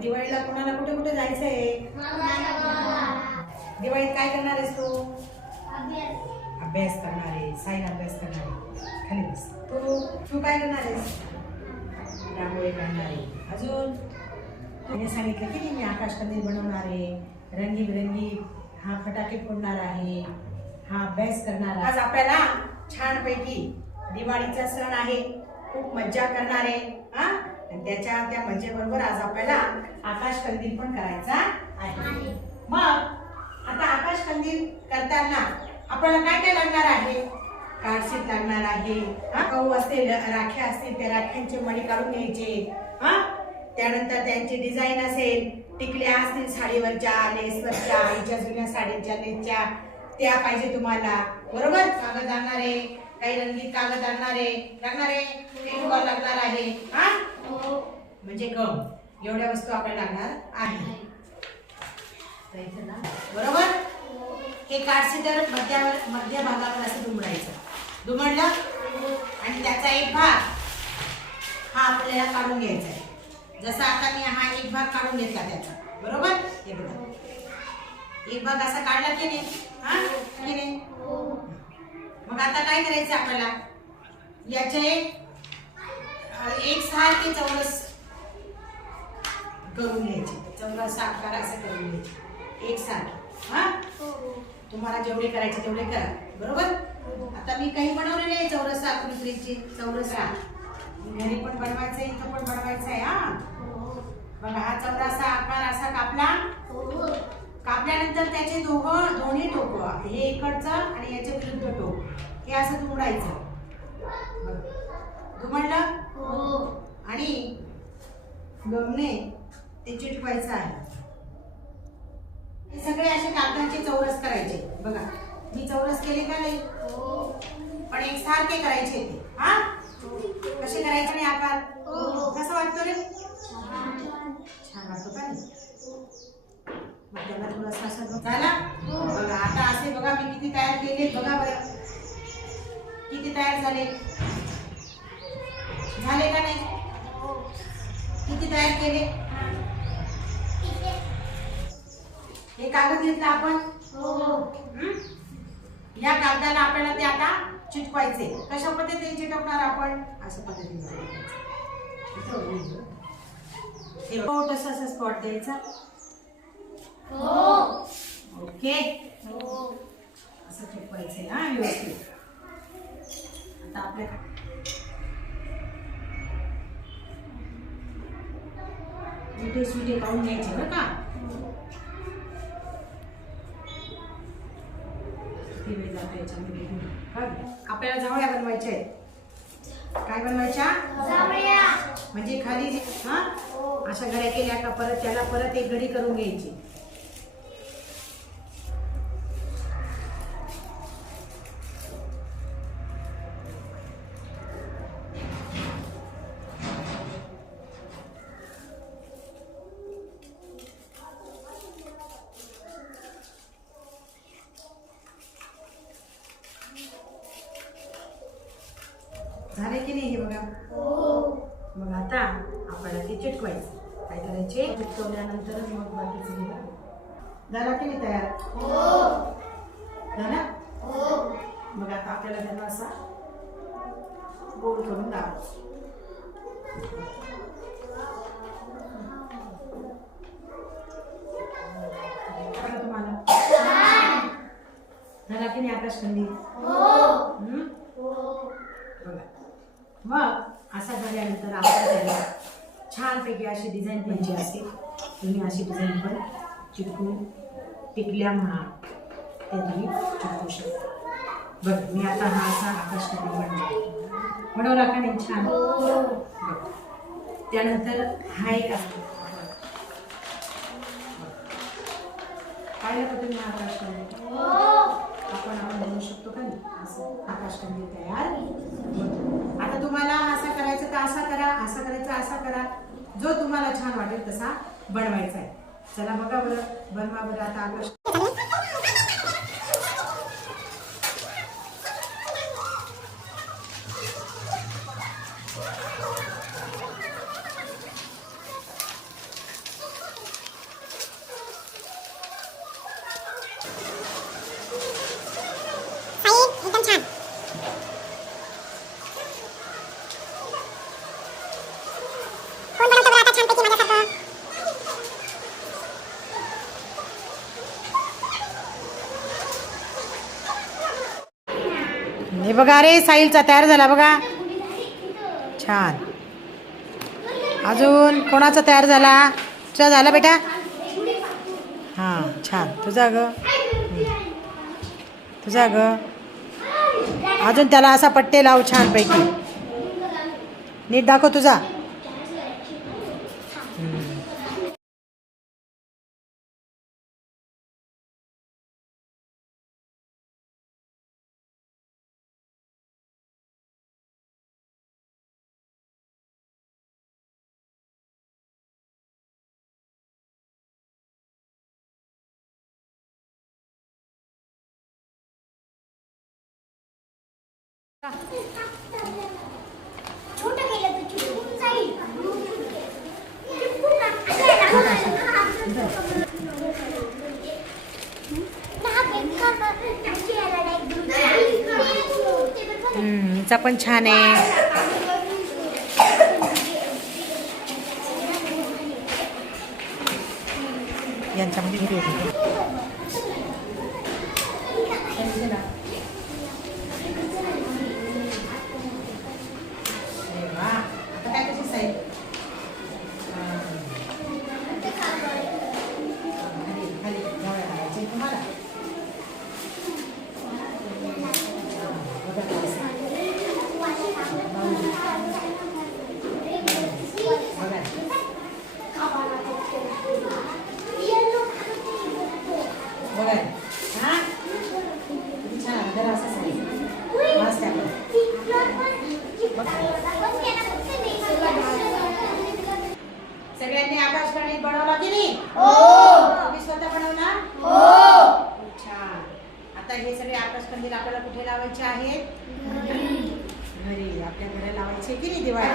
दिवाळीला कोणाला कुठे कुठे जायचं आहे? दिवाळीत काय करणार आहेस तू? अभ्यास करणार आहे साईन अभ्यास करणार आहे. खाली बस. तू तू काय करणार आहेस? रांगोळी काढणार आहे. अजून? त्याने सांगितलं की मी आकाश कंदील बनवणार आहे. रंगीबिरंगी हा फटाके फोडणार आहे. हा अभ्यास करणार आहे. आज आपल्याला छानपैकी दिवाळीचा सण आहे. खूप मज्जा करणार आहे. त्याच्या त्या मज्जेबरोबर आज आपल्याला आकाश कंदील पण करायचा आहे. मग आता आकाश कंदील करताना आपल्याला काय काय लागणार आहे? कार्डशीट लागणार आहे. हा? गहू असतील राख्या असतील त्या राख्यांचे मणी काढून घ्यायचे. हा? त्यानंतर त्यांची डिझाईन असेल टिकल्या असतील साडीवरच्या लेसवरच्या आईच्या जुन्या साडीच्या लेसच्या त्या पाहिजे तुम्हाला. बरोबर? कागद लागणार आहे काही रंगीत कागद लागणार आहे लागणार आहे लागणार आहे. हा? म्हणजे गम. एवढ्या वस्तू आपल्याला लागणार आहे. बरोबर? हे कार्डशीटर मध्यावर मध्य भागावर असं दुमडायचं. दुमडलं? आणि त्याचा एक भाग हा आपल्याला काढून घ्यायचा आहे. जसा आता मी हा एक भाग काढून घेतला त्याचा. बरोबर? हे बघा. एक भाग असा काढला की नाही? हा? की नाही? मग आता काय करायचं आपल्याला? याचे एक सारखे चौरस करून घ्यायचे. चौरस आकार असं करून घ्यायचे. एक सारखे हा? तुम्हाला जेवढे करायचे तेवढे करा. बरोबर? आता मी काही बनवलेले आहे चौरस आकृतीचे चौरस घरी पण बनवायचं इथं पण बनवायचं आहे हा. बघा हा चौरसा आकार असा कापला. कापल्यानंतर त्याचे दोघं दोन्ही टोक हे इकडचं आणि याचे विरुद्ध टोक. हे असं दुमडायचं. दुमडलं? आणि गमने ते चिटकवायचं आहे. हे सगळे असे कागदाचे चौरस करायचे. बघा मी चौरस केले का नाही? पण एक सारखे करायचे ते. हा? कसे करायचे नाही आकार? कसं वाटतो रे? छान वाटतो का नाही? मग त्याला थोडासा असं झाला. बघा आता असे बघा मी किती तयार केले. बघा बरं. किती तयार झाले? झाले का नाही? किती तयार केले? हे कागद घेतला आपण? हं? या कागदाला आपल्याला ते आता चिटकवायचे. कशा पद्धतीने चिटकणार आपण? पद्धतीने. हे असं स्पॉट द्यायचा. ओके. असं चिटकवायचे हा व्यवस्थित. आता आपल्या सुटे सुटे काढून घ्यायचे बरं का? वेळ जातो याच्यामध्ये आपल्याला जावळ्या बनवायच्या आहेत काय बनवायच्या? म्हणजे खाली हा? अशा गड्या केल्या का परत त्याला परत एक गडी करून घ्यायची. झाले की नाही हे बघा? मग आता आपल्याला ते चिटकवायचं. काय करायचे चिटकवल्यानंतरच मग बाकीचं हे झाला की नाही तयार? झाला मग आता आपल्याला त्याला असा गोल करून तुम्हाला? झाला की नाही आकाश कंदील हम्म? बघा. मग असा झाल्यानंतर आपण त्याला छानपैकी अशी डिझाईन पाहिजे असेल तुम्ही अशी डिझाईन पण चिटकून टिकल्या म्हणा ते तुम्ही चिटकू शकता. बघ मी आता हा असा आकाश कधी बनवला. बनवला का नाही? छान. बघ. त्यानंतर हा एक असतो. पाहिलं का तुम्ही हा आकाश कंदील आपण आपण बनवू शकतो का नाही? असं आकाश कंदील तयार. आता तुम्हाला असं करायचं तर असा करा असा करायचं असा करा. जो तुम्हाला छान वाटेल तसा बनवायचा आहे. चला बघा बरं बनवा बरं आता आकाश. हे बघा अरे साहिलचा तयार झाला बघा. छान. अजून कोणाचा तयार झाला? तुझा झाला बेटा? हां छान. तुझा ग. तुझा ग. अजून त्याला असा पट्टे लाव छानपैकी. नीट दाखव तुझा. छोटं केलं तर चिपकून जाईल चिपकून हम्म, हिचा पण छान आहे यांच्यामध्ये व्हिडिओ होते अरे वा. आता काय कशी साईज? हा. खाली खाली जाऊया लावायचे तुम्हाला हा, बघा कसं. बघा बघा हा किती छान आहे. जरा असं साईज. मस्त आहे बघा. सगळ्यांनी आकाश गणित बनवला की नाही? तुम्ही स्वतः बनवला छान. आता हे सगळे आकाश कंदील आपल्याला कुठे लावायचे आहेत? घरी. आपल्या घरी लावायचे की नाही दिवाळी?